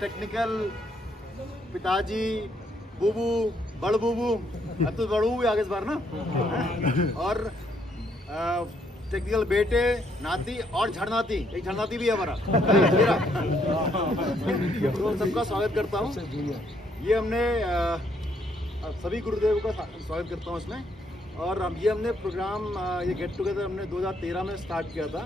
Technical पिताजी, बूबू, बड़ बूबू, अब तो बड़ू भी आगे इस बार ना, और टेक्निकल बेटे, नाती और झड़नाती, एक झड़नाती भी है हमारा। तो सबका स्वागत करता हूँ। ये हमने सभी गुरुदेव का स्वागत करता हूँ इसमें। और हमने प्रोग्राम ये गेट टुगेदर हमने 2013 में स्टार्ट किया था।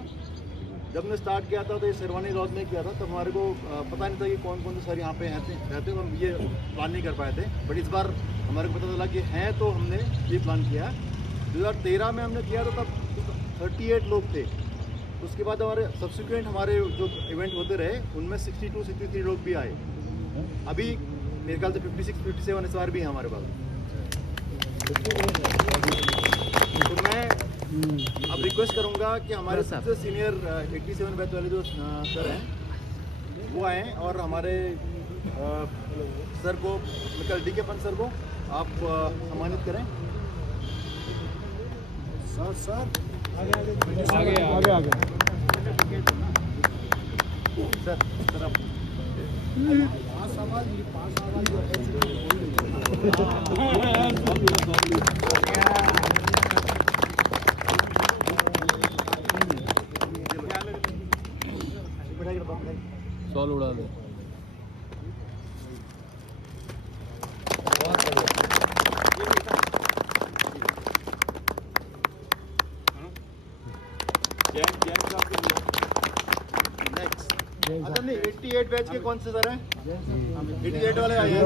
जब हमने स्टार्ट किया था तो ये शेरवानी लॉज में किया था, तब हमारे को पता नहीं था कि कौन कौन से सर यहाँ पे रहते, तो हम ये प्लान नहीं कर पाए थे। बट इस बार हमारे को पता चला कि हैं, तो हमने ये प्लान किया। 2013 में हमने किया था, तब 38 लोग थे। उसके बाद हमारे सब्सिक्वेंट हमारे जो इवेंट होते रहे, उनमें 62-63 लोग भी आए। अभी मेरे ख्याल से 56-57 इस बार भी हैं हमारे पास। तो मैं अब रिक्वेस्ट करूंगा कि हमारे सबसे सीनियर 87 बैच वाले जो सर हैं वो आएँ और हमारे सर को, मतलब डी के पंत सर को आप सम्मानित करें। सर आगे सर आप सॉल उड़ा दे। अच्छा नहीं, 88 बैच के कौन से सर हैं? 88 वाले आए हैं।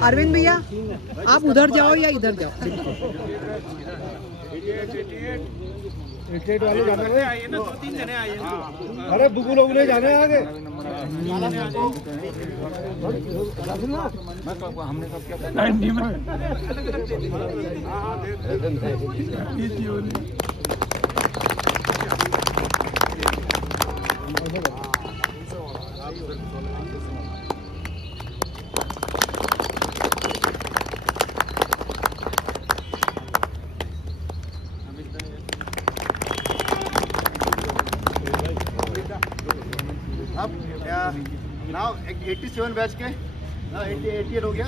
अरविंद भैया आप उधर जाओ या इधर जाओ। 88 वाले जाने आइए ना, 2-3 जने आइए ना। अरे बुगु लोग नहीं जाने आगे। हमने कब क्या 90 में अब नाउ 87 बैच के 88 हो गया,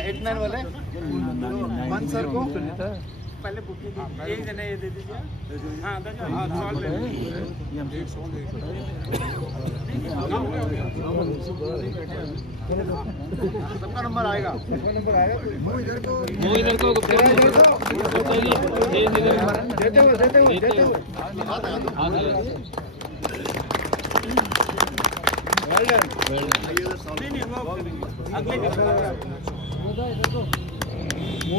89 वाले पंत सर को पहले बुकिंग एक जने ये दे दीजिए। हाँ सॉल्व सबका नंबर आएगा। देते हो नहीं वो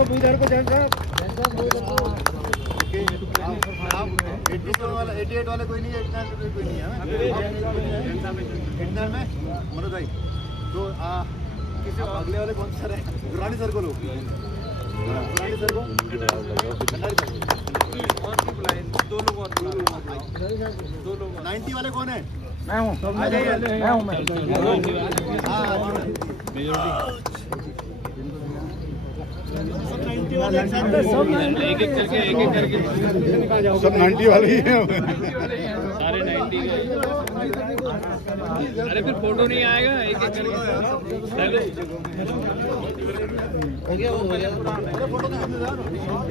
अगले इधर को जान साहब। 88 वाले कोई नहीं है, 89 कोई नहीं है। 89 में मनोज भाई तो किसी अगले वाले कौन सर है? गुरानी सर को लो, गुरानी सर को, भंडारी सर को। और भी बुलाए, 2 लोग और बुलाए, 2 लोग। 90 वाले कौन है? मैं हूँ। आ जाइए। मैं हूँ। एक एक करके सब 90 वाले ही हैं। सारे 90 अरे फिर फोटो नहीं आएगा, एक एक करके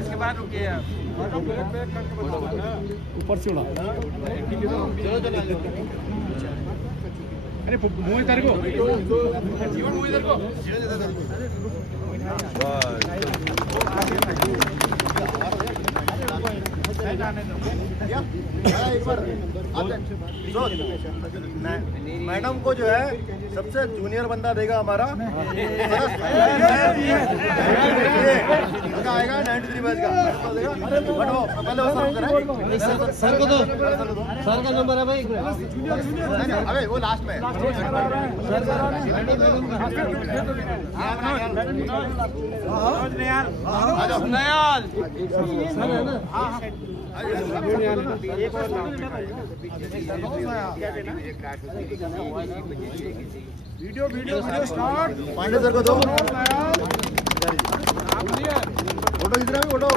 इसके बाद रुकिए आप। ऊपर से उड़ा। अरे मुँह इधर को, जीवन मुँह इधर को। एक बार मैडम को जो है सबसे जूनियर बंदा देगा हमारा आएगा 93 बैच का पहले सर को दो, सर का नंबर है भाई। अबे वो लास्ट में नयाल आ जाओ। नयाल सर है ना। एक और नाम वीडियो स्टार्ट। पांडे सर को दो फोटो इधर है फोटो।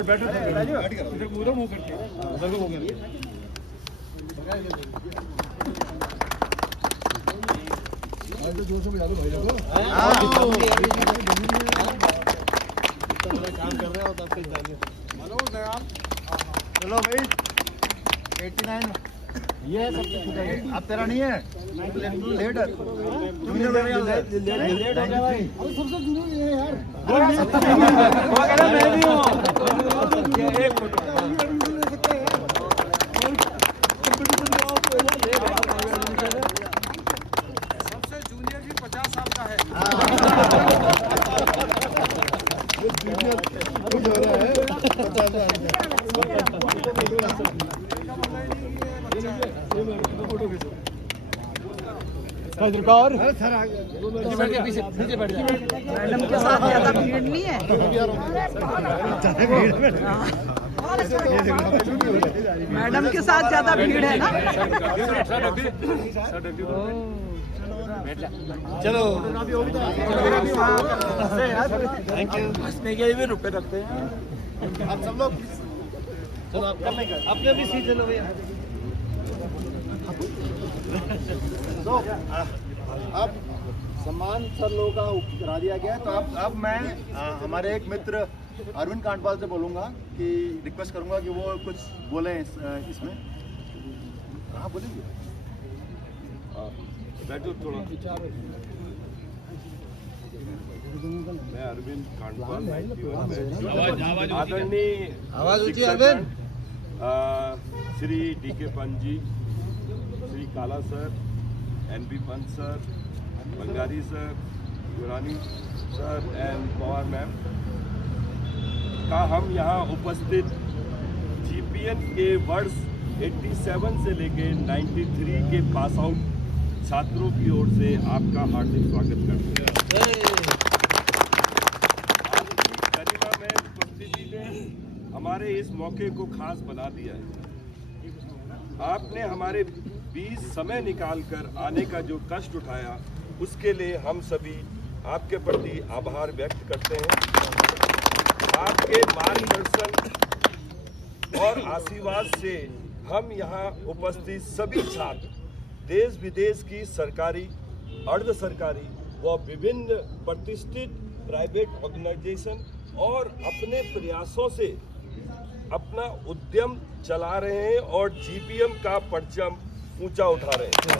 बैठो इधर पूरा मुंह करके उधर को मुंह करके। काम कर रहे हो तब से मनोज दयाल चलो भाई 89 ये है सबसे छोटा ये। अब तेरा नहीं है लेट जूनियर लेट हो गया भाई। वो कह रहा मैं भी हूँ। एक फोटो सबसे जूनियर भी 50 साल का है। कुछ हो रहा है मैडम के साथ ज्यादा भीड़ नहीं है। मैडम के साथ ज्यादा भीड़ है ना। चलो थैंक यू। हंसने के लिए भी रुपए रखते हैं। आप सब लोग चलो आप अपने भी सीट चलो भैया। तो अब सम्मान सर लोगों का करा दिया गया है। तो अब मैं हमारे एक मित्र अरविंद कांडपाल से बोलूँगा कि रिक्वेस्ट करूँगा कि वो कुछ बोलें इसमें। हाँ बोलेंगे। बैठो थोड़ा। मैं अरविंद कांडपाल आदरणीय आवाज ऊंची शिक्षक Arvind. Shri DK Pant ji, Shri Kala sir, NB Pant sir, Bangari sir, Durrani sir and Pawar ma'am का हम यहाँ उपस्थित GPN के वर्ष 87 से लेके 93 के पास आउट छात्रों की ओर से आपका हार्दिक स्वागत करते हैं। आपकी गरिमा में उपस्थिति ने हमारे इस मौके को खास बना दिया है। आपने हमारे बीच समय निकालकर आने का जो कष्ट उठाया उसके लिए हम सभी आपके प्रति आभार व्यक्त करते हैं। आपके मार्गदर्शन और आशीर्वाद से हम यहाँ उपस्थित सभी छात्र देश विदेश की सरकारी, अर्ध सरकारी व विभिन्न प्रतिष्ठित प्राइवेट ऑर्गेनाइजेशन और अपने प्रयासों से अपना उद्यम चला रहे हैं और GPM का परचम ऊंचा उठा रहे हैं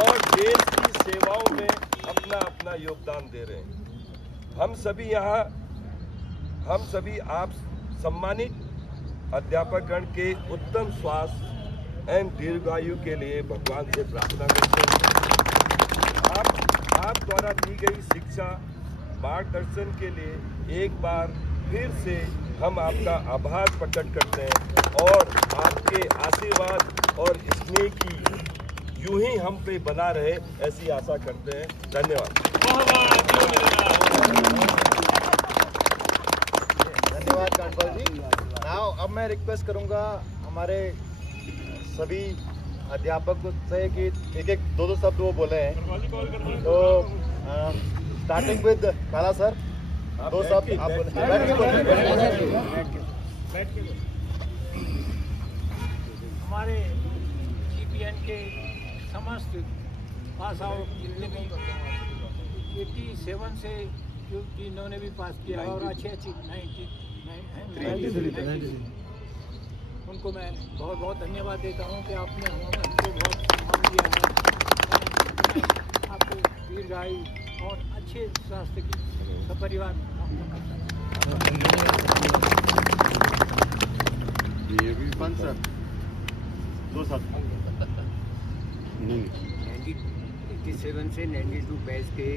और देश की सेवाओं में अपना अपना योगदान दे रहे हैं। हम सभी आप सम्मानित अध्यापकगण के उत्तम स्वास्थ्य एवं दीर्घायु के लिए भगवान से प्रार्थना करते हैं। आप द्वारा दी गई शिक्षा मार्गदर्शन के लिए एक बार फिर से हम आपका आभार प्रकट करते हैं और आपके आशीर्वाद और स्नेह की यूं ही हम पे बना रहे ऐसी आशा करते हैं। धन्यवाद। धन्यवाद कांडपाल जी। नाउ अब मैं रिक्वेस्ट करूंगा हमारे सभी अध्यापक से कि एक दो शब्द वो बोले हैं। तो स्टार्टिंग विद काला सर, दो शब्द आप बोले। हमारे GPN के समस्त पास आउट जितने भी 87 से जो जिन्होंने भी पास किया और अच्छे 93 उनको मैं बहुत बहुत धन्यवाद देता हूँ कि आपने हमको बहुत सम्मान दिया है। आपको दीर्घायु और अच्छे स्वास्थ्य की सपरिवार सर दो शब्द। 87 से 92 बैच के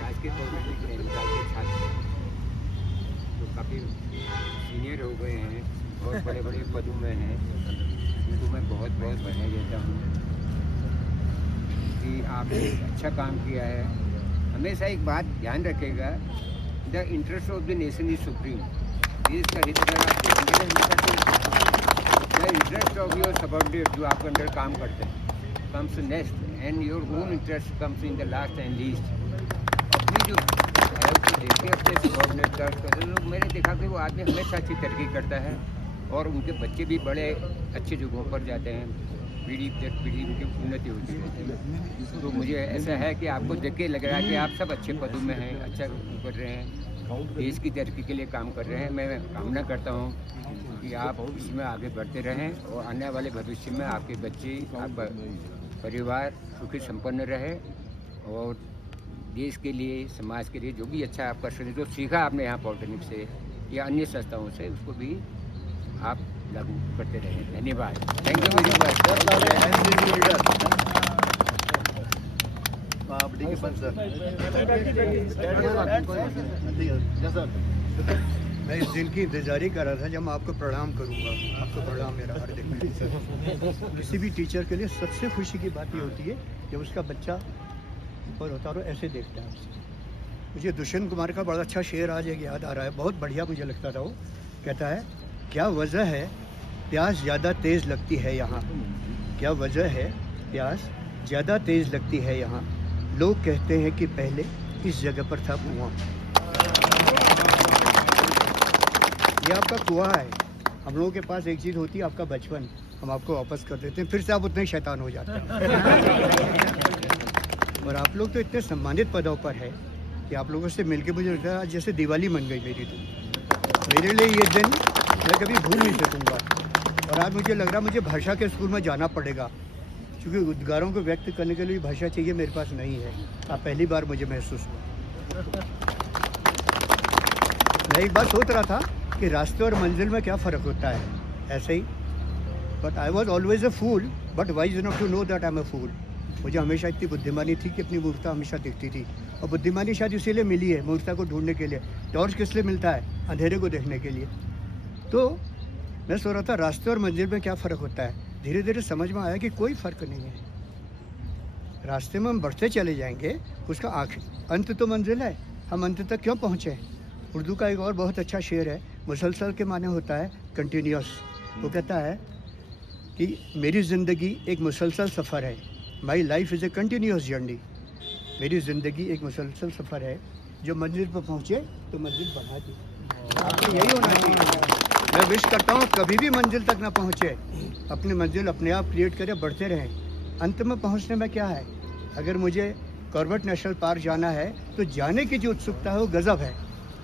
राजकीय पॉलिटेक्निक नैनीताल के छात्र तो काफ़ी सीनियर हो गए हैं और बड़े बड़े पदों में हैं। उनको मैं बहुत बहुत बधाई देता हूँ कि आपने अच्छा काम किया है। हमेशा एक बात ध्यान रखेगा, the interest of the nation is supreme. देश का हित अगर आप देखेंगे the interest of your subordinate जो आपके अंडर काम करते हैं comes next and your own interest comes in the last and least. अपनी जो है उसको देखते अपने सबऑर्डिनेट करते लोग, मैंने देखा कि वो आदमी हमेशा अच्छी तरक्की करता है और उनके बच्चे भी बड़े अच्छे जगहों पर जाते हैं, पीढ़ी दर पीढ़ी उनकी उन्नति होती है। तो मुझे ऐसा है कि आपको देख के लग रहा है कि आप सब अच्छे पदों में हैं, अच्छा कर रहे हैं, देश की तरक्की के लिए काम कर रहे हैं। मैं कामना करता हूँ कि आप इसमें आगे बढ़ते रहें और आने वाले भविष्य में आपके बच्चे, आपका परिवार सुखी संपन्न रहे और देश के लिए, समाज के लिए जो भी अच्छा आप कर सकते, जो सीखा आपने यहाँ पॉलिटेक्निक से या अन्य संस्थाओं से, उसको भी आप लागू करते रहें। धन्यवाद। Thank you very much. मैं इस दिन की इंतज़ारी कर रहा था जब मैं आपको प्रणाम करूंगा। आपको प्रणाम मेरा हार्दिक। किसी भी टीचर के लिए सबसे खुशी की बात ये होती है जब उसका बच्चा ऊपर होता है और ऐसे देखता है उसे। मुझे दुष्यंत कुमार का बड़ा अच्छा शेर आज एक याद आ रहा है, बहुत बढ़िया मुझे लगता था। वो कहता है, क्या वजह है प्यास ज़्यादा तेज़ लगती है यहाँ, क्या वजह है प्यास ज़्यादा तेज़ लगती है यहाँ, लोग कहते हैं कि पहले इस जगह पर था कुआं। ये आपका कुआं है। हम लोगों के पास एक चीज़ होती है, आपका बचपन, हम आपको वापस कर देते हैं, फिर से आप उतने शैतान हो जाते हैं। और आप लोग तो इतने सम्मानित पदों पर है कि आप लोगों से मिलके मुझे लगता है जैसे दिवाली मन गई मेरी। तो मेरे लिए ये दिन मैं कभी भूल नहीं सकूँगा। और आज मुझे लग रहा मुझे भाषा के स्कूल में जाना पड़ेगा, क्योंकि उद्गारों को व्यक्त करने के लिए भाषा चाहिए, मेरे पास नहीं है। आप पहली बार मुझे महसूस हुआ। मैं एक बात सोच रहा था कि रास्ते और मंजिल में क्या फ़र्क होता है, ऐसे ही। But I was always a fool but wise enough to know that I am a fool. मुझे हमेशा इतनी बुद्धिमानी थी कि अपनी मूर्खता हमेशा दिखती थी, और बुद्धिमानी शायद इसीलिए मिली है, मूर्खता को ढूंढने के लिए। टॉर्च किस लिए मिलता है? अंधेरे को देखने के लिए। तो मैं सोच रहा था रास्ते और मंजिल में क्या फ़र्क होता है। धीरे धीरे समझ में आया कि कोई फ़र्क नहीं है। रास्ते में हम बढ़ते चले जाएंगे, उसका अंत तो मंजिल है, हम अंत तक क्यों पहुँचे। उर्दू का एक और बहुत अच्छा शेर है, मुसलसल के माने होता है कंटिन्यूस। वो कहता है कि मेरी ज़िंदगी एक मुसलसल सफ़र है, my life is a continuous journey. मेरी ज़िंदगी एक मुसलसल सफ़र है, जो मंजिल पर पहुँचे तो मंजिल बढ़ा दी। आपको यही होना चाहिए। मैं विश करता हूँ कभी भी मंजिल तक ना पहुँचे, अपनी मंजिल अपने आप क्रिएट करें, बढ़ते रहें। अंत में पहुँचने में क्या है? अगर मुझे कॉर्बेट नेशनल पार्क जाना है तो जाने की जो उत्सुकता है वो गज़ब है।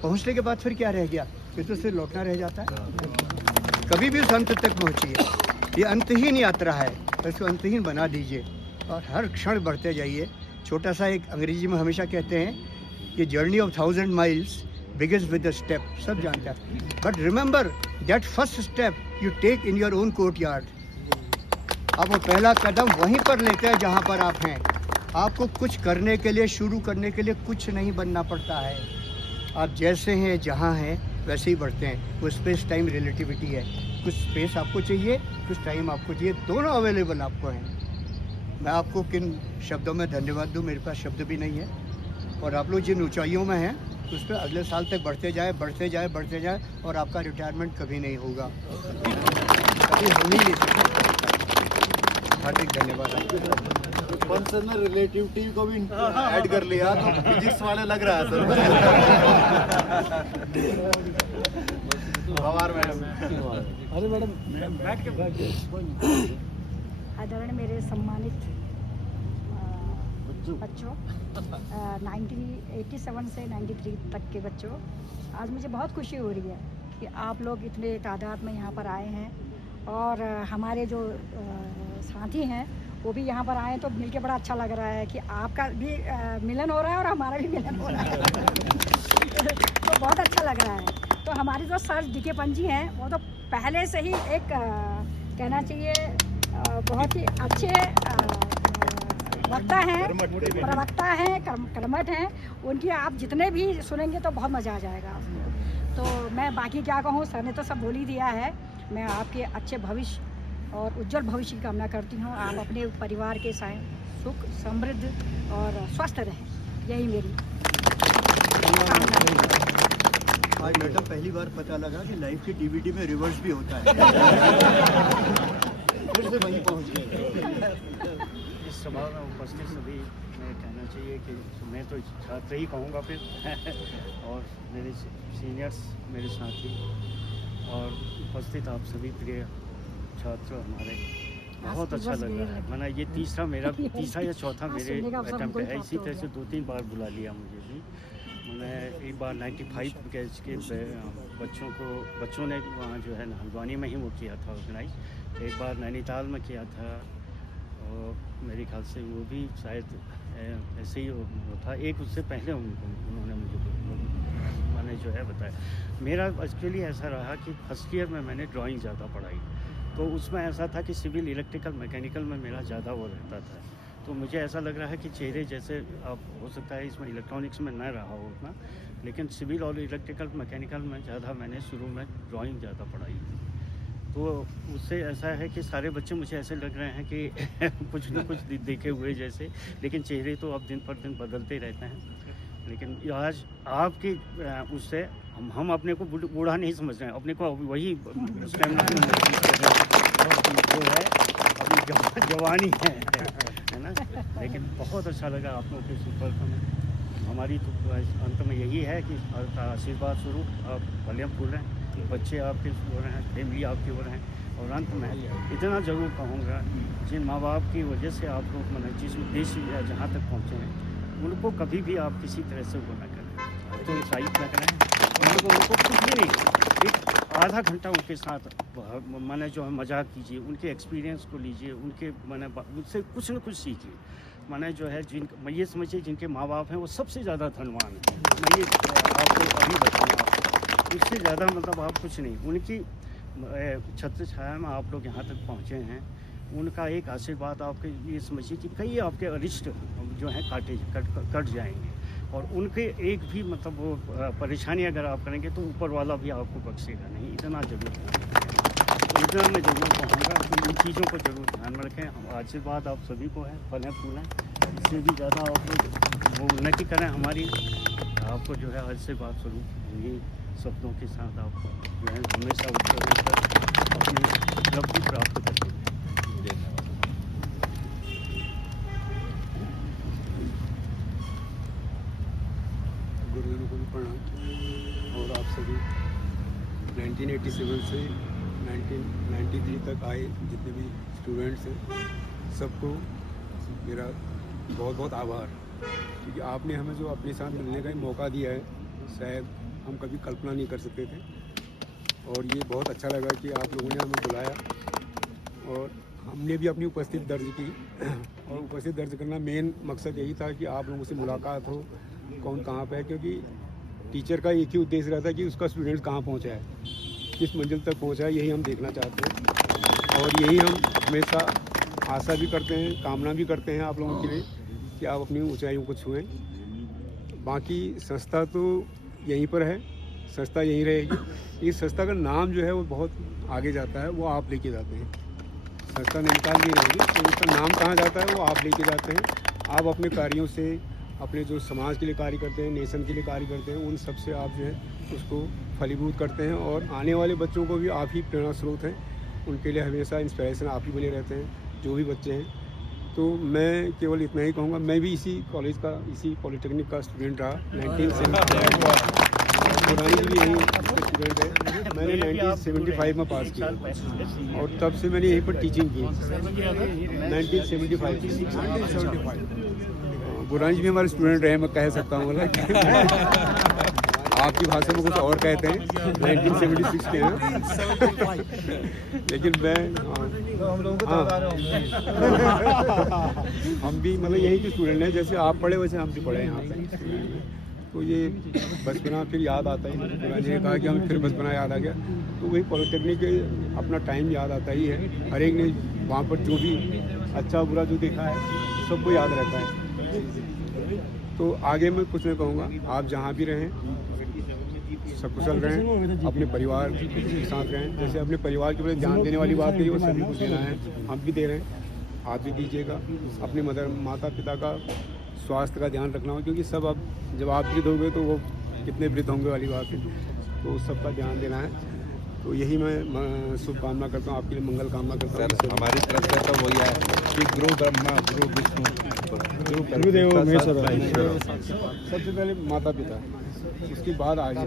पहुँचने के बाद फिर क्या रह गया? फिर तो सिर्फ लौटना रह जाता है। कभी भी उस अंत तक पहुँचिए। ये अंतहीन यात्रा है, इसको अंतहीन बना दीजिए और हर क्षण बढ़ते जाइए। छोटा सा एक अंग्रेजी में हमेशा कहते हैं कि journey of 1000 miles begins with a step, सब जानते हैं। But remember that first step you take in your own courtyard. आप वो पहला कदम वहीं पर लेते हैं जहाँ पर आप हैं। आपको कुछ करने के लिए, शुरू करने के लिए कुछ नहीं बनना पड़ता है। आप जैसे हैं, जहाँ हैं, वैसे ही बढ़ते हैं। वो स्पेस टाइम रिलेटिविटी है। कुछ स्पेस आपको चाहिए, कुछ टाइम आपको चाहिए, दोनों अवेलेबल आपको हैं। मैं आपको किन शब्दों में धन्यवाद दूँ, मेरे पास शब्द भी नहीं है। और आप लोग जिन ऊंचाइयों में हैं उस पर अगले साल तक बढ़ते जाए, बढ़ते जाए, बढ़ते जाए, और आपका रिटायरमेंट कभी नहीं होगा, कभी हो ही नहीं सकता। हार्दिक धन्यवाद। पंच सर ने रिलेटिविटी को भी ऐड कर लिया तो फिजिक्स वाले लग रहा है सर। अरे मैडम आदरणीय मेरे सम्मानित बच्चों, 1987 से 93 तक के बच्चों, आज मुझे बहुत खुशी हो रही है कि आप लोग इतने तादाद में यहाँ पर आए हैं। और हमारे जो साथी हैं वो भी यहाँ पर आए, तो मिलके बड़ा अच्छा लग रहा है कि आपका भी मिलन हो रहा है और हमारा भी मिलन हो रहा है। तो बहुत अच्छा लग रहा है। तो हमारे जो सर डीके पंजी हैं वो तो पहले से ही एक कहना चाहिए बहुत ही अच्छे वक्ता हैं, प्रवक्ता हैं, कर्मठ हैं। उनकी आप जितने भी सुनेंगे तो बहुत मज़ा आ जाएगा आपको। तो मैं बाकी क्या कहूँ, सर ने तो सब बोल ही दिया है। मैं आपके अच्छे भविष्य और उज्जवल भविष्य की कामना करती हूँ। आप अपने परिवार के साथ सुख समृद्ध और स्वस्थ रहें, यही मेरी कामना है। आज मैडम पहली बार पता लगा कि लाइफ की डीवीडी में रिवर्स भी होता है। फिर से वहीं पहुंच गए। इस सभा में उपस्थित सभी मैं कहना चाहिए कि मैं तो छात्र ही कहूँगा फिर और मेरे सीनियर्स, मेरे साथी और उपस्थित आप सभी प्रिय छात्र हमारे, बहुत अच्छा लग रहा है। मैंने ये तीसरा या चौथा मेरे अटेम्प्ट है। इसी तरह से 2-3 बार बुला लिया मुझे भी। मैंने एक बार 95 बैच के बच्चों ने वहाँ जो है ना हल्द्वानी में ही वो किया था ऑर्गेनाइज। एक बार नैनीताल में किया था और मेरे ख्याल से वो भी शायद ऐसे ही वो था। एक उससे पहले उन्होंने मुझे मैंने जो है बताया। मेरा एक्चुअली ऐसा रहा कि फर्स्ट ईयर में मैंने ड्राइंग ज़्यादा पढ़ाई, तो उसमें ऐसा था कि सिविल, इलेक्ट्रिकल, मैकेनिकल में मेरा ज़्यादा वो रहता था। तो मुझे ऐसा लग रहा है कि चेहरे जैसे अब हो सकता है इसमें इलेक्ट्रॉनिक्स में न रहा हो उतना, लेकिन सिविल और इलेक्ट्रिकल, मैकेनिकल में ज़्यादा मैंने शुरू में ड्राइंग ज़्यादा पढ़ाई। तो उससे ऐसा है कि सारे बच्चे मुझे ऐसे लग रहे हैं कि कुछ न कुछ देखे हुए जैसे, लेकिन चेहरे तो अब दिन पर दिन बदलते रहते हैं। लेकिन आज आपके उससे हम अपने को बूढ़ा नहीं समझ रहे हैं, अपने को वही स्टेमिना जो है अपनी जवानी है ना। लेकिन बहुत अच्छा लगा आप लोगों के संपर्क में। हमारी तो अंत में यही है कि आशीर्वाद स्वरूप आप भले फूल रहे हैं, बच्चे आपके हो रहे हैं, फैमिली आपकी हो रहे हैं। और अंत में इतना ज़रूर कहूँगा, जिन माँ बाप की वजह से आप लोग मैंने जिस उद्देश्य या जहाँ तक पहुँचे हैं, उनको कभी भी आप किसी तरह से वो ना करें, तो उत्साहित न करें। उनको कुछ भी नहीं, एक आधा घंटा उनके साथ मैंने जो है मजाक कीजिए, उनके एक्सपीरियंस को लीजिए, उनके मैंने उनसे कुछ न कुछ सीखिए। मैंने जो है मैं ये समझिए जिनके माँ बाप हैं वो सबसे ज़्यादा धनवान हैं। मैं ये आपको अभी बताऊँगा, उससे ज़्यादा मतलब आप कुछ नहीं। उनकी छत्र छाया में आप लोग यहाँ तक पहुँचे हैं, उनका एक आशीर्वाद आपके ये समझिए कि कई आपके अरिष्ट जो हैं कट जाएंगे। और उनके एक भी मतलब वो परेशानी अगर आप करेंगे तो ऊपर वाला भी आपको बख्शेगा नहीं। इतना जरूर इतना मैं जरूर कहूँगा कि इन चीज़ों को जरूर ध्यान में रखें। आशीर्वाद आप सभी को है, फलें फूलें, इससे भी ज़्यादा आप लोग वो उन्नति करें हमारी। आपको जो है आशीर्वाद स्वरूप ये सपनों के साथ आपको जो है हमेशा अपनी उपलब्धि प्राप्त करते हैं। गुरुजनों को भी प्रणाम। और आप सभी 1987 से 1993 तक आए जितने भी स्टूडेंट्स हैं, सबको मेरा बहुत बहुत आभार, क्योंकि आपने हमें जो अपने साथ मिलने का मौका दिया है, शायद हम कभी कल्पना नहीं कर सकते थे। और ये बहुत अच्छा लगा कि आप लोगों ने हमें बुलाया और हमने भी अपनी उपस्थिति दर्ज की। और उपस्थिति दर्ज करना मेन मकसद यही था कि आप लोगों से मुलाकात हो, कौन कहाँ पे है, क्योंकि टीचर का एक ही उद्देश्य रहता है कि उसका स्टूडेंट कहाँ पहुँचा है, किस मंजिल तक पहुँचा है, यही हम देखना चाहते हैं। और यही हम हमेशा आशा भी करते हैं, कामना भी करते हैं आप लोगों के लिए कि आप अपनी ऊंचाइयों को छुएं। बाकी संस्था तो यहीं पर है, संस्था यहीं रहेगी। इस संस्था का नाम जो है वो बहुत आगे जाता है, वो आप लेके जाते हैं। संस्था नैनीताल नहीं रहेगी तो उसका नाम कहाँ जाता है वो आप लेके जाते हैं। आप अपने कार्यों से, अपने जो समाज के लिए कार्य करते हैं, नेशन के लिए कार्य करते हैं, उन सब से आप जो है उसको फलीभूत करते हैं। और आने वाले बच्चों को भी आप ही प्रेरणा स्रोत हैं, उनके लिए हमेशा इंस्पिरेशन आप ही बने रहते हैं, जो भी बच्चे हैं। तो मैं केवल इतना ही कहूँगा, मैं भी इसी कॉलेज का, इसी पॉलिटेक्निक का स्टूडेंट रहा 1975। गुरानी भी यही स्टूडेंट है, मैंने 1975 में पास किया और तब से मैंने यहीं पर टीचिंग की 1975। गुरानी भी हमारे स्टूडेंट रहे, मैं कह सकता हूँ, आपकी भाषा में कुछ और कहते हैं, 1976 के हैं। लेकिन मैं हम भी मतलब यही के स्टूडेंट हैं, जैसे आप पढ़े वैसे हम भी पढ़े हैं यहाँ पे। तो ये बचपना फिर याद आता ही, गुरानी ने कहा कि हमें फिर बचपना याद आ गया, तो वही पॉलिटेक्निक अपना टाइम याद आता ही है। हर एक ने वहाँ पर जो भी अच्छा बुरा जो देखा है सबको याद रहता है। तो आगे मैं कुछ नहीं कहूँगा, आप जहाँ भी रहें सकुशल रहें, अपने परिवार के साथ रहें। जैसे अपने परिवार के प्रति ध्यान देने वाली बात है वो सभी को देना है, हम भी दे रहे हैं, आप भी दीजिएगा। अपने माता पिता का स्वास्थ्य का ध्यान रखना हो, क्योंकि सब अब जब आप वृद्ध होंगे तो वो कितने वृद्ध होंगे वाली बात है, तो उस सब का ध्यान देना है। तो यही मैं शुभकामना करता हूँ, आपके लिए मंगल कामना करता हूँ। हमारी तरफ से तो वही है कि गुरु ब्रह्मा गुरु विष्णु गुरुदेव महेश्वर। सबसे पहले माता पिता, उसके बाद आगे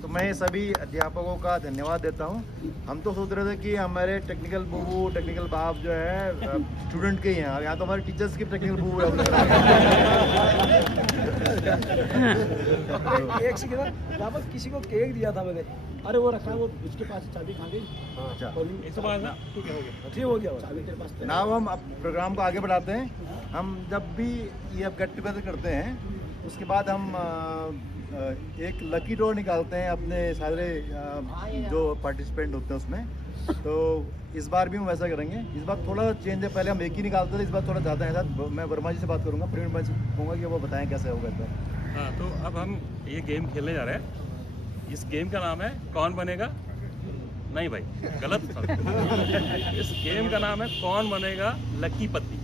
तो मैं सभी अध्यापकों का धन्यवाद देता हूँ। हम तो सोच रहे थे कि हमारे टेक्निकल बुबू टेक्निकल बाप जो है स्टूडेंट के ही हैं, यहाँ तो हमारे टीचर्स की टेक्निकल बुबू है। एक सेकंड, वापस किसी को केक दिया था मैंने, अरे वो रखा है, वो उसके पास चाबी खा गई। अच्छा, ठीक हो गया चाबी तेरे पास। ना हम अब प्रोग्राम को आगे बढ़ाते हैं। हम जब भी ये गेट टुगेदर करते हैं उसके बाद हम एक लकी ड्रॉ निकालते हैं अपने सारे जो पार्टिसिपेंट होते हैं उसमें। तो इस बार भी हम वैसा करेंगे। इस बार थोड़ा चेंज है, पहले हम एक ही निकालते थे, इस बार थोड़ा ज़्यादा है। साथ मैं वर्मा जी से बात करूँगा, प्रवीण भाई से कहूँगा कि वो बताएं कैसे होगा इस बार। हाँ, तो अब हम ये गेम खेलने जा रहे हैं। इस गेम का नाम है कौन बनेगा, नहीं भाई गलत इस गेम का नाम है कौन बनेगा लकी पति।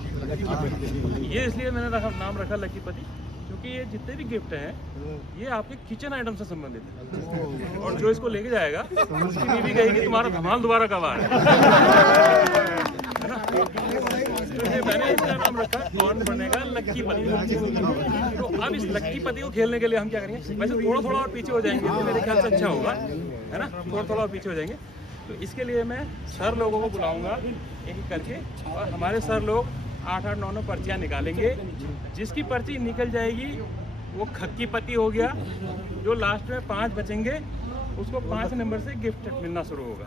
ये इसलिए मैंने नाम रखा लकी पति क्योंकि ये जितने भी गिफ्ट हैं ये आपके किचन आइटम से संबंधित है, और जो इसको लेके जाएगा उसकी बीवी कहेगी तुम्हारा धमाल दोबारा कब आ रहा है ना। तो ये मैंने इसका नाम रखा कौन बनेगा लकी पति। तो अब इस लकी पति को खेलने के लिए हम क्या करेंगे, वैसे थोड़ा और पीछे हो जाएंगे तो मेरे ख्याल से अच्छा होगा, है ना। थोड़ा और पीछे हो जाएंगे। तो इसके लिए मैं सर लोगों को बुलाऊंगा एक एक करके, और हमारे सर लोग 8-8, 9-9 पर्चियाँ निकालेंगे। जिसकी पर्ची निकल जाएगी वो खक्की पति हो गया। जो लास्ट में 5 बचेंगे उसको 5 नंबर से गिफ्ट मिलना शुरू होगा।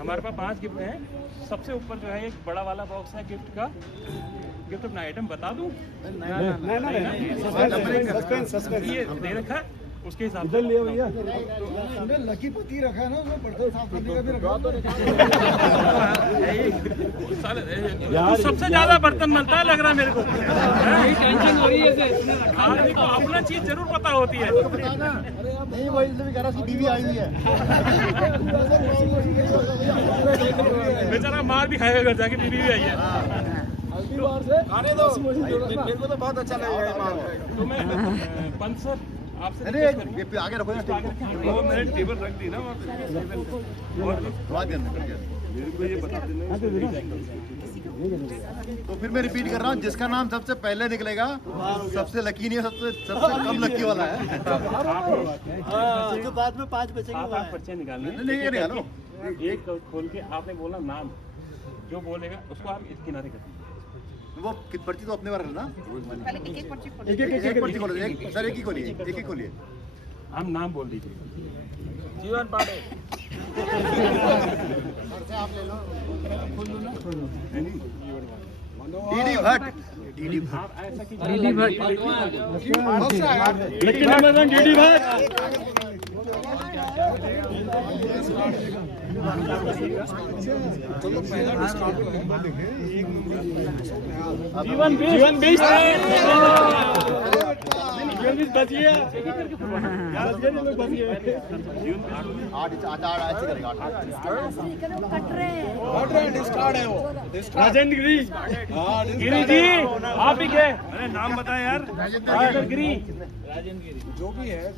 हमारे पास 5 गिफ्ट हैं। सबसे ऊपर जो है एक बड़ा वाला बॉक्स है गिफ्ट का। गिफ्ट अपना आइटम बता दूं? ये दे रखा है, उसके हिसाब से लकी पति रखा है ना, उसमें बर्तन साफ करने का भी रखा। सबसे ज्यादा बर्तन बनता है लग रहा है मेरे को। टेंशन हो रही है, आदमी को अपना चीज जरूर पता होती है। नहीं वही इसलिए कह रहा उसकी बीवी आई हुई है। बेचारा मार भी खाएगा घर जाके, बीवी भी आई है। आने दो, मेरे को तो बहुत अच्छा लगेगा। तो मैं पंत सर आपसे अरे ये आगे रखो ना, वो मैंने टेबल रख दी ना तो फिर मैं रिपीट कर रहा हूँ, जिसका नाम सबसे पहले निकलेगा सबसे लकी नहीं है, सबसे कम लकी वाला है। जो बाद में 5 बचेंगे वो आप पर्चियाँ निकालनी है। नहीं ये निकालो, एक खोल के आपने बोला नाम, जो बोलेगा उसको आप इस किनारे कर। वो पर्ची तो अपने बार ना, एक पर्ची खोलो, सर एक ही खोलिए, एक ही खोलिए। हम नाम बोल दीजिए। जीवन पांडे। डीडी भट्ट, डीडी आप ऐसा कीजिए, डीडी जीवन बीस बचिए। राजेंद्र गिरी। गिरी जी आप भी क्या? अरे नाम बताए यार। राजेंद्र गिरी। जो भी है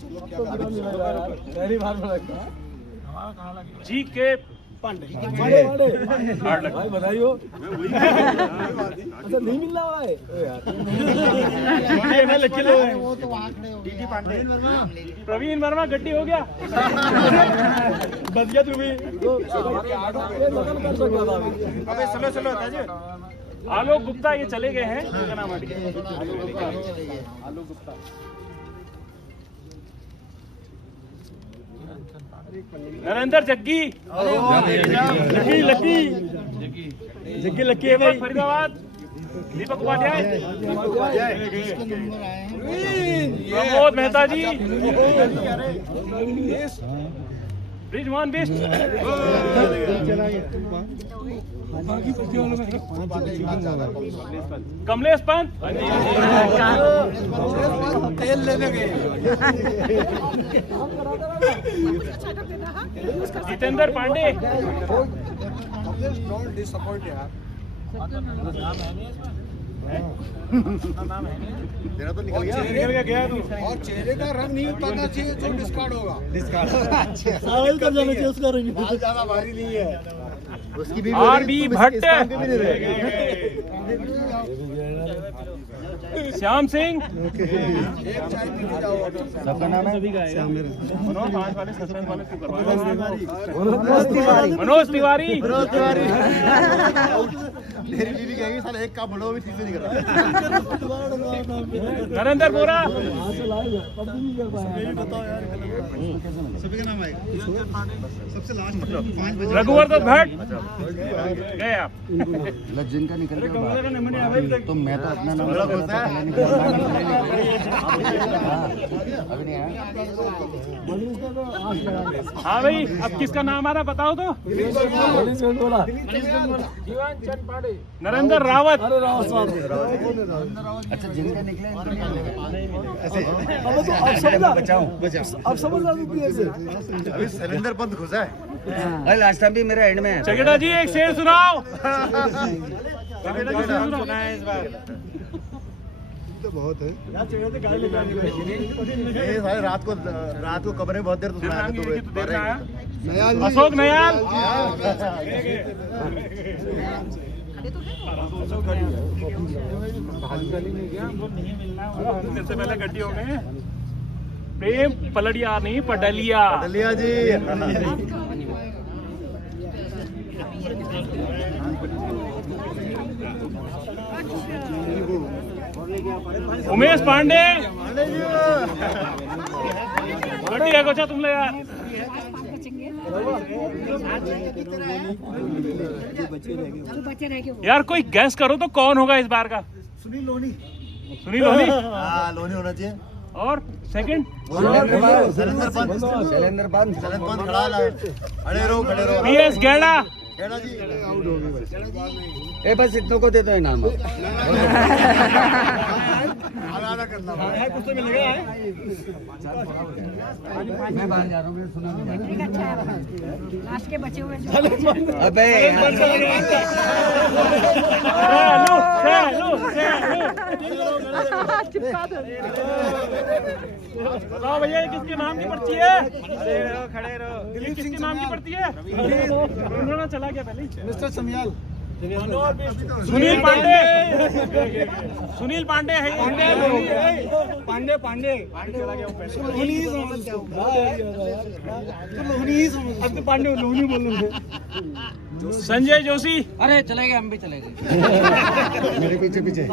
पहली बार जी के पांडे भाई बधाई हो। अच्छा नहीं मिल रहा है प्रवीण वर्मा गड्डी हो गया। बच गया तू भी। अबे चलो आलोक गुप्ता ये चले गए हैं, उनका नाम हट गया। आलोक गुप्ता। नरेंद्र जग्गी। लकी है भाई। फरीदाबाद दीपक उपाध्याय। प्रमोद मेहता जी। ब्रिजमोहन बिष्ट। बाकी बच्चे वालों में कमलेश पंत, तेल लेने गए। जितेंद्र पांडे, तेरा तो निकल गया। और चेहरे का रंग नहीं उतारना चाहिए जो डिस्कार्ड होगा। साहिल कर जाना चाहिए उसका रंग। ज्यादा भारी नहीं है उसकी भी। आर.बी. भट्ट, श्याम सिंह, सबका नाम है मनोज तिवारी, मेरी बीवी कहेगी साला एक काम बड़ो भी ठीक से नहीं कर रहा। नरेंद्र बोरा, सभी का नाम आएगा सबसे लास्ट मतलब 5 बजे। रघुवर्धन भट्ट, गए आप। जिनका निकल गया तो मैं तो अपना नाम अभी नहीं आया। हाँ भाई, अब किसका नाम आ रहा बताओ तो। नरेंद्र रावत, अच्छा जिनका निकले अब समझ अभी सैलेंडर पंत घुसा है। अरे लास्ट टाइम भी मेरा एंड में है। चगेड़ा जी एक शेर सुनाओ। तो बहुत है ये सारे रात को कमरे में बहुत देर तो सुना है। तो अशोक नयाल, से पहले गड्डी हो गए। प्रेम पलड़िया नहीं पडलिया। पडलिया जी। उमेश पांडे, गड्डी है कोचा तुम ले यार। यार कोई गैस करो तो कौन होगा इस बार का। सुनील लोनी। सुनील लोनी, हाँ लोनी होना चाहिए। और सेकंड शैलेंद्र पंत खड़ा है। खड़े रहो PS गेड़ा। गेड़ा जी ए बस इतनों को दे दो इनाम। आधा करना कुछ तो मिलेगा। मैं बाहर जा रहा हूँ, सुना भी ठीक अच्छा है। लास्ट के बचे हुए जो अबे बताओ भैया किसके नाम की पर्ची है। खड़े रहो। दिलीप किसके नाम की पर्ची है। उन्होंने चला गया पहले। मिस्टर समियाल, सुनील पांडे, सुनील पांडे है। पांडे पांडे लोनी बोल रहे। संजय जोशी, अरे चले गए, हम भी चले गए। मेरे पीछे पीछे।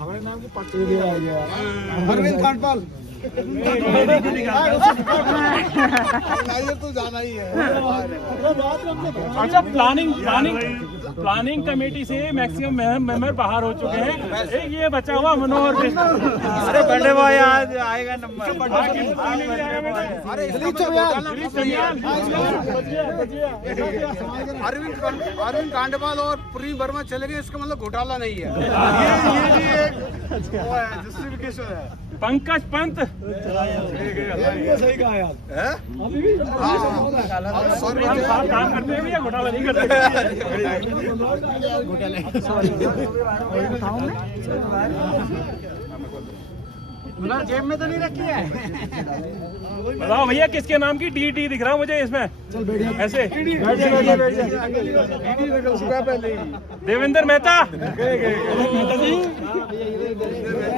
हमारे नाम की पर्ची आ गया। अरविंद खानपाल। तो जाना ही है। अच्छा, प्लानिंग कमेटी से मैक्सिमम मेंबर बाहर हो चुके हैं। एक ये बचा हुआ मनोहर कृष्ण। अरे बर्थडे बॉय आज आएगा नंबर। अरविंद कांडपाल और पूरी वर्मा चले गए, इसका मतलब घोटाला नहीं है। जस्टिफिकेशन है। पंकज पंत, सही कहा यार। काम करते हैं भैया, घोटाला नहीं करते। जेब में तो नहीं रखी है। बताओ भैया किसके नाम की DT दिख रहा है मुझे इसमें। ऐसे देवेंद्र मेहता,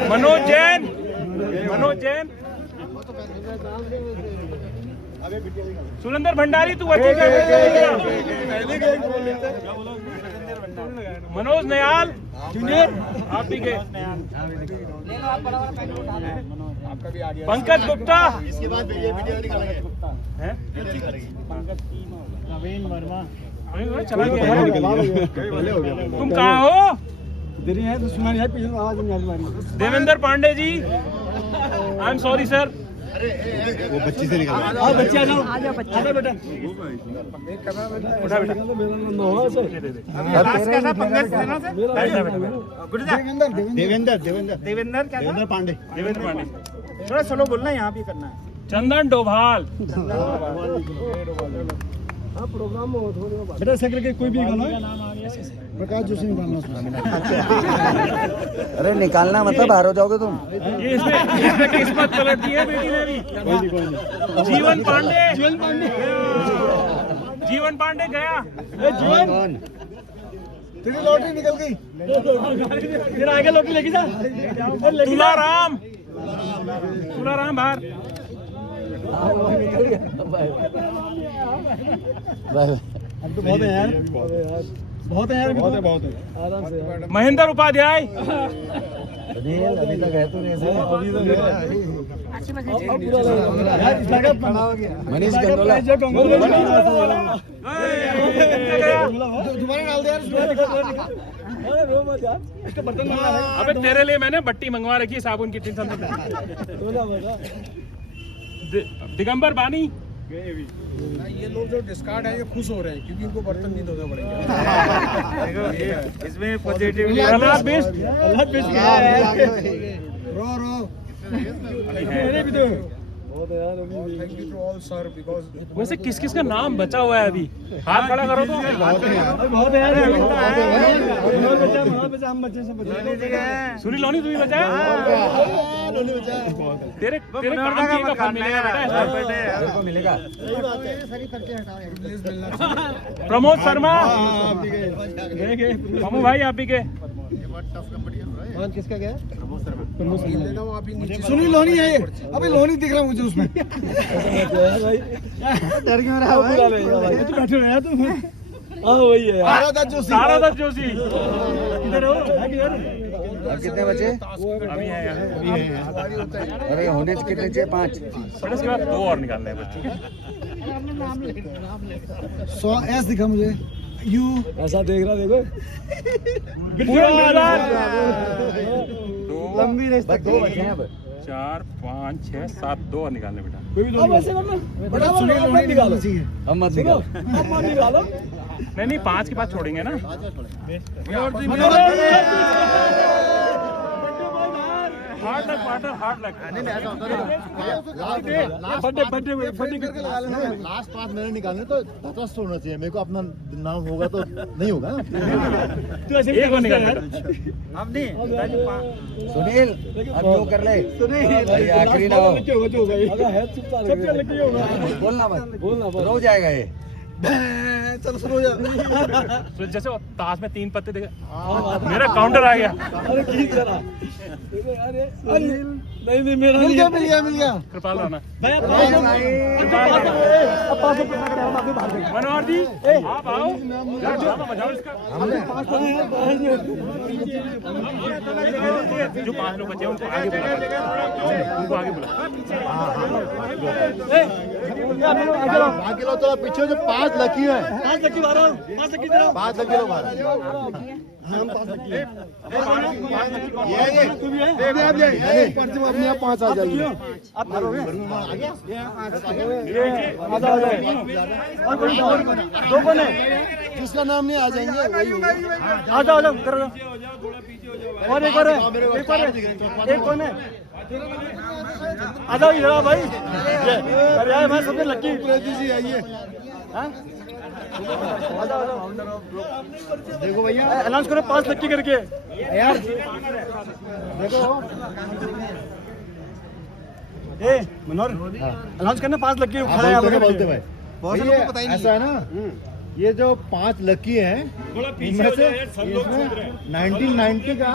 मनोज जैन, सुरेंद्र भंडारी, तू बची मनोज नयाल, आप भी गए। पंकज गुप्ता, इसके बाद वीडियो निकालेंगे। नवीन वर्मा, चला गया। तुम कहाँ हो। देरी है तो सुना नहीं है, पीछे आवाज नहीं आ रही। Devendra Pandey ji, I am sorry sir. वो बच्ची से निकाल हाँ बच्चे आ जाओ, आ जाओ बच्चे। आ जाओ बेटा। उठा बेटा। मेरा नाम नोहा से। देवेंद्र पांडे। थोड़ा स्लो बोलना है, यहाँ भी करना है। चंदन डोभाल। हाँ प्रोग्राम में थोड़ी बेटा से करके कोई भी गाना प्रकाश जोशी निकालना। अरे निकालना मतलब बाहर हो जाओगे तुम। ये इसमें किस्मत पलट दी है बेटी ने भी। जीवन पांडे। जीवन पांडे गया। जीवन तेरी लॉटरी निकल गई। फिर आगे लॉटरी लेके जा। तुलाराम बाहर। अब तो बहुत है यार, बहुत है यार, बहुत है। आराम से महेंद्र उपाध्याय। अभी तक है तो नहीं मनीष गंडोला। दोबारा डाल दे यार। अबे तेरे लिए मैंने बट्टी मंगवा रखी है, साबुन की टेंशन मत ले। दिगंबर बानी। ये लोग जो डिस्कार्ड है ये खुश हो रहे हैं क्योंकि इनको बर्तन नहीं धोने पड़ेंगे। इसमें पॉजिटिव प्रहलाद बिष्ट। रो मेरे भी तो thank you to all sir because वैसे किस किस का नाम बचा हुआ है अभी? हाथ खड़ा करो तो। बहुत है यार, हम बच्चे से बचा। सुनील लोनी तू भी बचा है? तेरे काम की का फल मिलेगा बेटा। मिलेगा। प्रमोद शर्मा। मामू भाई आप ही के। किसका क्या? सुनील लोनी है ये। अबे लोनी दिख रहा मुझे उसमें। डर क्यों रहा है? बैठे हो यार तुम। हाँ वही है। तारादत्त जोशी। किधर हो? कितने बचे? अभी है यहाँ। अरे होने कितने चाहिए? 5। फिर उसके बाद 2 और निकालने हैं बच्चे। 100 ऐसा दिखा मुझे। यू ऐसा देख रहा देखो। लंबी रेस तक 2 बचे हैं अब। 4 5 6 7 2 और निकालने बेटा। अब ऐसे करना बड़ा सुनील लोनी निकालो। हम मत निकालो। अब मत निकालो। नहीं 5 के बाद छोड़ेंगे ना। हार्ड लक लास्ट 5 मैंने निकालने तो तटस्थ होना चाहिए। मेरे को अपना नाम होगा तो नहीं होगा ना। तू ऐसे एक और निकाल बेटा। अब नहीं सुनील अब जो कर ले। भाई आखिरी ना हो। बोलना मत, रो जाएगा ये। चल शुरू हो जा। तो जैसे वो ताश में 3 पत्ते देखे। मेरा काउंटर आ गया। अरे की जरा नहीं मेरा मिल गया। कृपाल राणा। भाई मनोहर जी आप आओ। बजाओ इसका। जो 5 लोग बचे हैं उनको आगे बुला। उनको आगे बुला। बाकी लोग थोड़ा पीछे। जो 5 लकी है। 5 लकी मारो। 5 लकी दे। 5 लकी लोग बाहर। हम 5 लकी। अपने आप 5 आ जाएंगे। आप मारोगे? दो कौन है? जिसका नाम नहीं आ जाएंगे वही होगा। आ जाओ करो। और एक और है। एक कौन है? आ जाओ इधर भाई। अरे यार मैं सबसे लकी। जी आइए। देखो भैया अनाउंस करो 5 लकी करके यार। देखो मनोहर अनाउंस करना 5 लकी खड़ा है। बोलते भाई बहुत लोगों को पता ही नहीं। ऐसा है ना, ये जो 5 लकी हैं इनमें से 1990 का,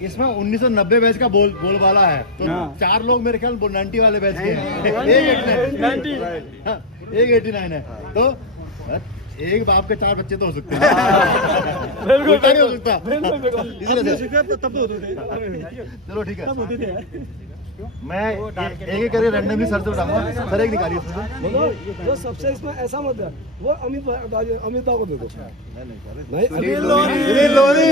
इसमें 1990 बैच का बोलबाला है। तो 4 लोग मेरे ख्याल 90 वाले बैच के हैं। एक 89 है। तो एक बाप के 4 बच्चे तो हो सकते हैं। उल्टा नहीं हो सकता। चलो ठीक है। मैं एक करके रैंडमली सर से उठाऊंगा। सर एक निकालिए। जो सबसे इसमें ऐसा मत है वो अमिताभ को दे दो। नहीं सुनील लोनी।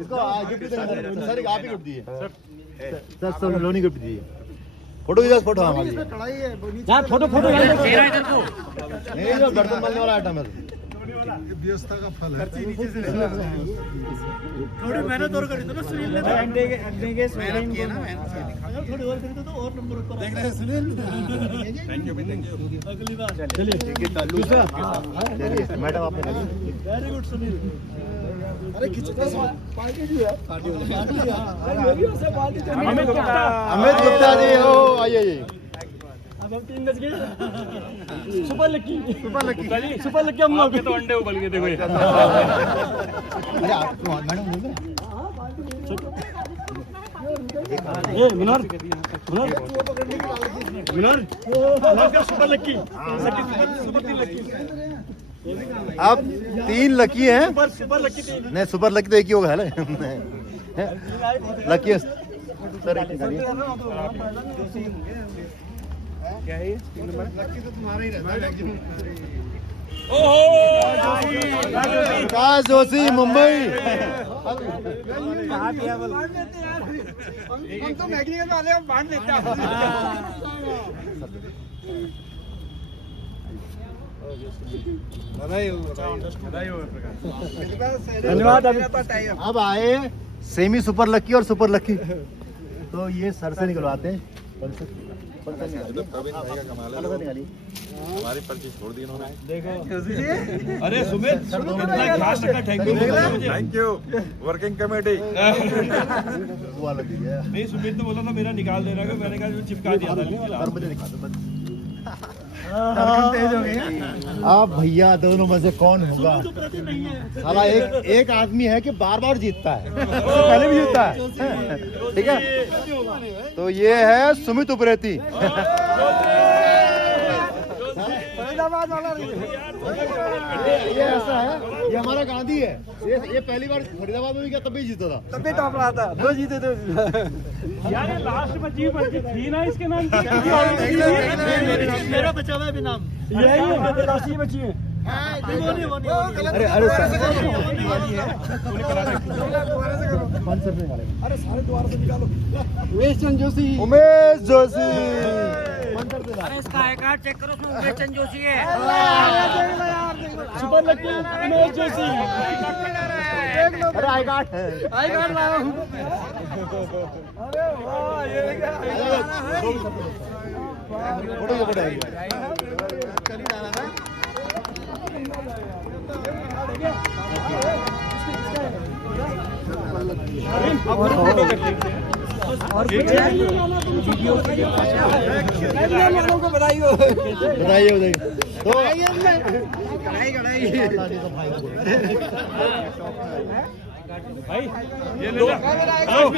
इसको आगे सर आप ही गिफ्ट दिए सर सर लोनी गिफ्ट दिए फोटो की फोटो हमारी फोटो फोटो नहीं बर्तन मलने वाला आइटम है व्यवस्था का फल है थोड़ी मेहनत और करी तो ना सुनील ने देंगे मेहनत किया ना थोड़ी और करी तो और नंबर ऊपर देख रहे हैं सुनील थैंक यू अगली बार चलिए ठीक है तालु चलिए मैडम आपने वेरी गुड सुनील अरे खिचड़ी पार्टी जी है पार्टी अमित गुप्ता जी हो आइए अब हम 3 बज गए सुपर लकी हम लोग तो अंडे उबल गए थे अरे आप मैडम बोल ये Minar super lucky super 3 lucky आप 3 लकी हैं सुपर लकी 3 नहीं सुपर लकी तो एक ही होगा है लकी सर एक निकालिए क्या है ये 3 नंबर लकी तो तुम्हारा ही रहता है विकास जोशी मुंबई हम तो मैकेनिकल वाले हम बांध लेते हैं धन्यवाद। अब आए सेमी सुपर लकी और सुपर लकी तो ये सर से निकलवाते हैं हमारी पर्ची छोड़ दी इन्होंने अरे Sumit thank you working committee नहीं सुमित तो बोला था मेरा निकाल देना को मैंने कहा चिपका दिया था आप भैया दोनों में से कौन होगा साला एक आदमी है कि बार बार जीतता है पहले भी जीतता है ठीक है तो ये है सुमित उप्रेती ये ऐसा है ये हमारा गांधी है ये पहली बार फरीदाबाद में भी क्या तब भी जीता था तब भी टॉप रहा था 2 जीते थे यार लास्ट में जी पर्ची थी ना इसके नाम की मेरा बचा हुआ है भी नाम यही है राशि बची है अरे अरे अरे सारे द्वार से निकालो उमेश जोशी अरे इसका आई कार्ड चेक करो उसमें उमेश चंद जोशी है सुपर लकी उमेश जोशी अरे आई कार्ड लाया हूं अरे वाह ये क्या फोटो और वीडियो को बताइए तो भाई ये ले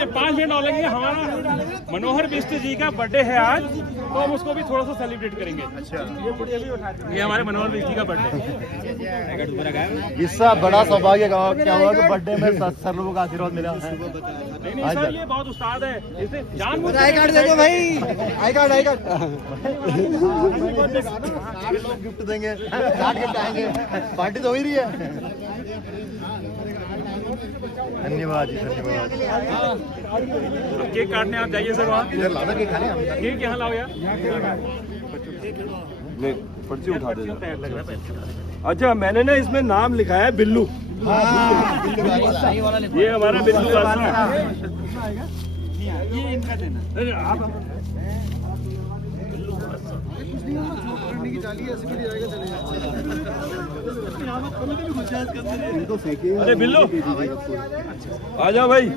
5 मिनट और लगेंगे। हमारा मनोहर बिष्ट जी का बर्थडे है आज, तो हम उसको भी थोड़ा सा सेलिब्रेट करेंगे। ये हमारे मनोहर बिष्ट जी का बर्थडे। इसका बड़ा सौभाग्य क्या हुआ कि बर्थडे में सर लोगों का आशीर्वाद मिला। नहीं सर, ये बहुत उस्ताद है, इसे जान आई कार्ड दे दो भाई, आई कार्ड लोग गिफ्ट देंगे, गिफ्ट आएंगे, पार्टी तो हो ही रही है। धन्यवाद जी, धन्यवाद। केक काटने आप जाइए सर वहाँ। इधर लाना केक खाने केक यहाँ लाओ यार। ले पर्ची उठा दे। अच्छा, मैंने ना इसमें नाम लिखा है बिल्लू। ये हमारा बिल्लू ये इनका देना। आप अरे बिल्लू आ जाओ भाई,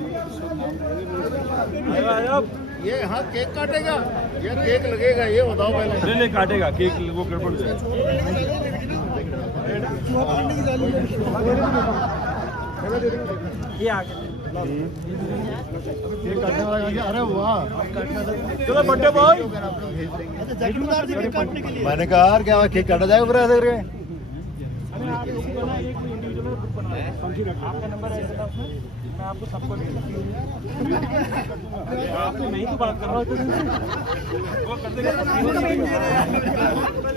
आ जाओ। ये हाँ केक काटेगा, ये केक लगेगा, ये बताओ पहले। नहीं काटेगा केक, वो गड़बड़ जाए। ये आगे केक काटने वाला अरे वाह, चलो बर्थडे बॉय। मैंने कहा यार क्या केक काटा जाएगा पूरा ऐसे करके। आपका नंबर है उसमें, मैं आपको सबको आप तो नहीं तो बात कर रहा हूँ,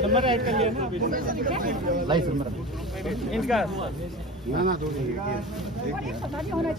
नंबर ऐड कर लिया ना लाइसेंस इनका। पता नहीं होना चाहिए।